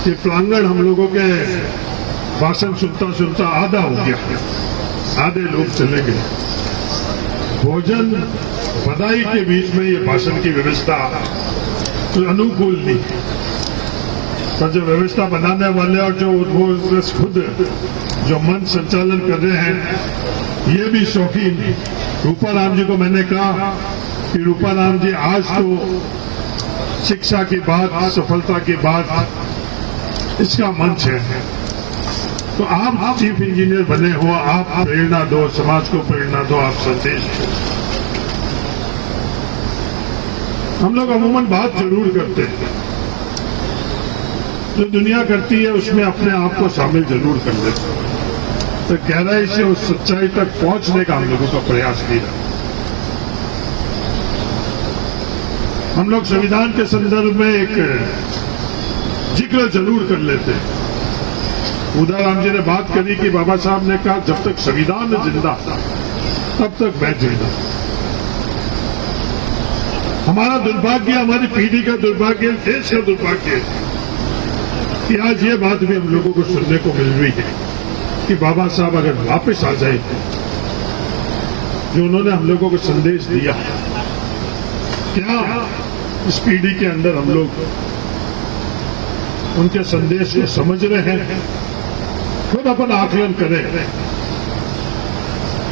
ये प्रांगण हम लोगों के भाषण सुनता सुनता आधा हो गया, आधे लोग चले गए। भोजन बधाई के बीच में ये भाषण की व्यवस्था तो अनुकूल नहीं, पर जो व्यवस्था बनाने वाले और जो वो खुद जो मन संचालन कर रहे हैं ये भी शौकीन। रूपाराम जी को मैंने कहा कि रूपाराम जी आज तो शिक्षा की बात, सफलता की बात इसका मंच है, तो आप चीफ इंजीनियर बने हो, आप प्रेरणा दो, समाज को प्रेरणा दो, आप संदेश दो। हम लोग अमूमन बात जरूर करते हैं, जो दुनिया करती है उसमें अपने आप को शामिल जरूर कर लेते हैं, तो गहराई से उस सच्चाई तक पहुंचने का हम लोगों का प्रयास नहीं रहा। हम लोग संविधान के संदर्भ में एक जिक्र जरूर कर लेते हैं। उदाराम जी ने बात करी कि बाबा साहब ने कहा जब तक संविधान जिंदा तब तक मैं जिंदा। हमारा दुर्भाग्य, हमारी पीढ़ी का दुर्भाग्य, देश का दुर्भाग्य कि आज ये बात भी हम लोगों को सुनने को मिल रही है कि बाबा साहब अगर वापस आ जाए, जो उन्होंने हम लोगों को संदेश दिया, क्या इस पीढ़ी के अंदर हम लोग उनके संदेश को समझ रहे हैं? खुद अपन आकलन करें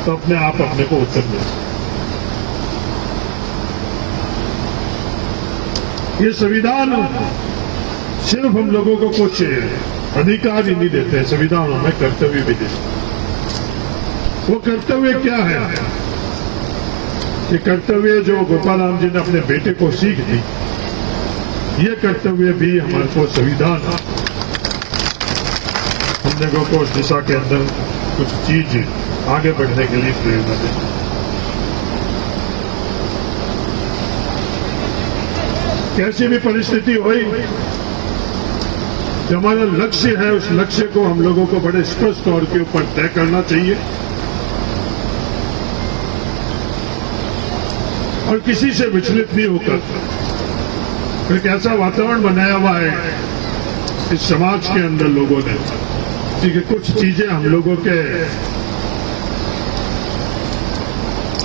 तो अपने आप अपने को उत्तर दें। ये संविधान सिर्फ हम लोगों को कुछ अधिकार ही नहीं देते, संविधान हमें कर्तव्य भी देते। वो कर्तव्य क्या है? ये कर्तव्य जो गोपाराम जी ने अपने बेटे को सीख दी, ये कर्तव्य भी हमारे को संविधान हम लोगों को उस दिशा के अंदर कुछ चीज आगे बढ़ने के लिए प्रेरणा दे। कैसी भी परिस्थिति हुई, जो हमारा लक्ष्य है उस लक्ष्य को हम लोगों को बड़े स्पष्ट तौर के ऊपर तय करना चाहिए और किसी से विचलित नहीं होकर एक ऐसा वातावरण बनाया हुआ है इस समाज के अंदर लोगों ने कि कुछ चीजें हम लोगों के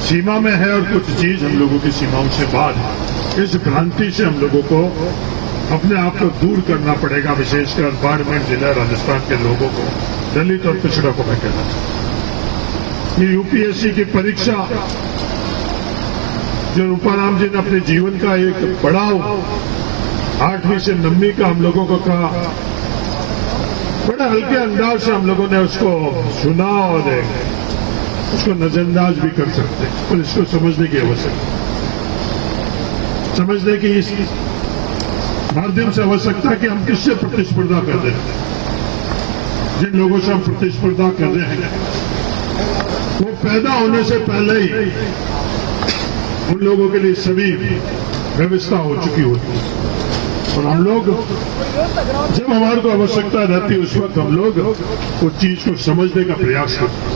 सीमा में है और कुछ चीज हम लोगों की सीमाओं से बाहर है। इस भ्रांति से हम लोगों को अपने आप को दूर करना पड़ेगा, विशेषकर बाड़मेर जिला राजस्थान के लोगों को, दलित और पिछड़ा को मैं कहना चाहता। ये यूपीएससी की परीक्षा जो रूपाराम जी ने अपने जीवन का एक पड़ाव 8वीं से 9वीं का हम लोगों को कहा, बड़े हल्के अंदाज से हम लोगों ने उसको सुना और उसको नजरअंदाज भी कर सकते, और इसको समझने की आवश्यकता, समझने की इस माध्यम से आवश्यकता कि हम किससे प्रतिस्पर्धा कर रहे हैं। जिन लोगों से हम प्रतिस्पर्धा कर रहे हैं वो पैदा होने से पहले ही उन लोगों के लिए सभी व्यवस्था हो चुकी होती है, और हम लोग जब हमारे को आवश्यकता रहती है उस वक्त हम लोग उस चीज को समझने का प्रयास करते हैं।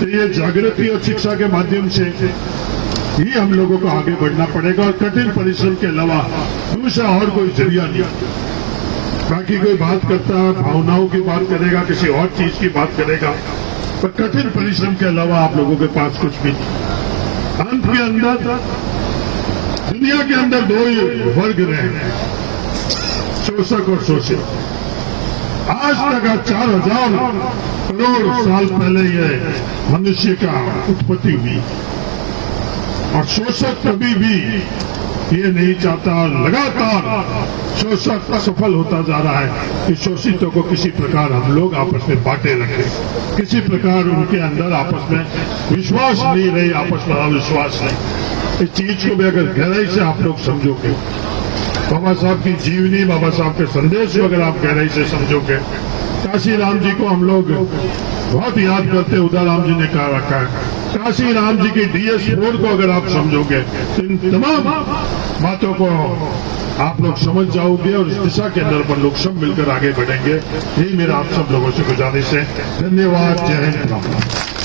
तो ये जागृति और शिक्षा के माध्यम से ही हम लोगों को आगे बढ़ना पड़ेगा, और कठिन परिश्रम के अलावा दूसरा और कोई जरिया नहीं। बाकी कोई बात करता है, भावनाओं की बात करेगा, किसी और चीज की बात करेगा, पर कठिन परिश्रम के अलावा आप लोगों के पास कुछ भी नहीं। अंत के अंदर दुनिया के अंदर दो ही वर्ग रहे, शोषक और शोषित। आज तक 4000 करोड़ साल पहले यह मनुष्य का उत्पत्ति हुई, और शोषक कभी भी ये नहीं चाहता, लगातार शोषक सफल होता जा रहा है कि शोषितों को किसी प्रकार हम लोग आपस में बांटे रखें, किसी प्रकार उनके अंदर आपस में विश्वास नहीं रहे, आपस में अविश्वास नहीं। इस चीज को भी अगर गहराई से आप लोग समझोगे, बाबा साहब की जीवनी, बाबा साहब के संदेश को अगर आप गहराई से समझोगे, काशी राम जी को हम लोग बहुत याद करते, उदाराम जी ने कहा रखा है, काशी राम जी की DS4 को अगर आप समझोगे तो इन तमाम बातों को आप लोग समझ जाओगे, और इस दिशा के अंदर पर लोग सब मिलकर आगे बढ़ेंगे। यही मेरा आप सब लोगों से गुजारिश है। धन्यवाद। जय हिंद।